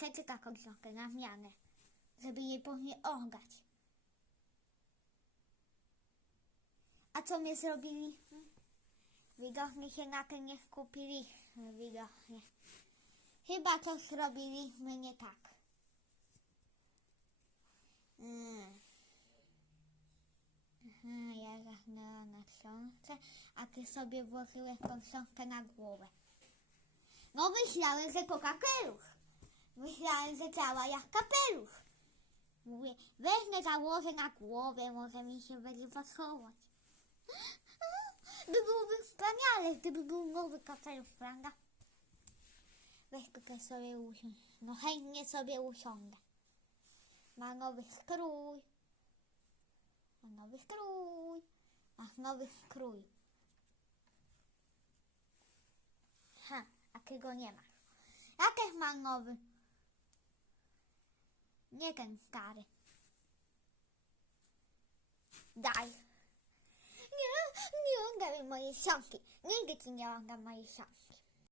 chcecie taką książkę na zmianę, żeby jej później oddać. A co my zrobiliśmy? Widocznie się na tym nie skupiliśmy, widocznie. Chyba coś zrobiliśmy nie tak. Mm. Aha, ja zachnęłam na książce, a ty sobie włożyłeś tą książkę na głowę. No myślałem, że to kapelusz. Myślałem, że działa jak kapelusz. Mówię, weźmę, założę na głowę, może mi się będzie pasować. By byłoby wspaniale, gdyby był nowy kapelusz, prawda? Weź tutaj sobie usiąść. No chętnie sobie usiądę. Ma nowy strój. Ma nowy strój. Masz nowy strój. Ha, a ty go nie masz. Ja też mam nowy. Nie ten stary. Daj. Nie, nie oddaj mojej książki. Nigdy ci nie oddam mojej książki.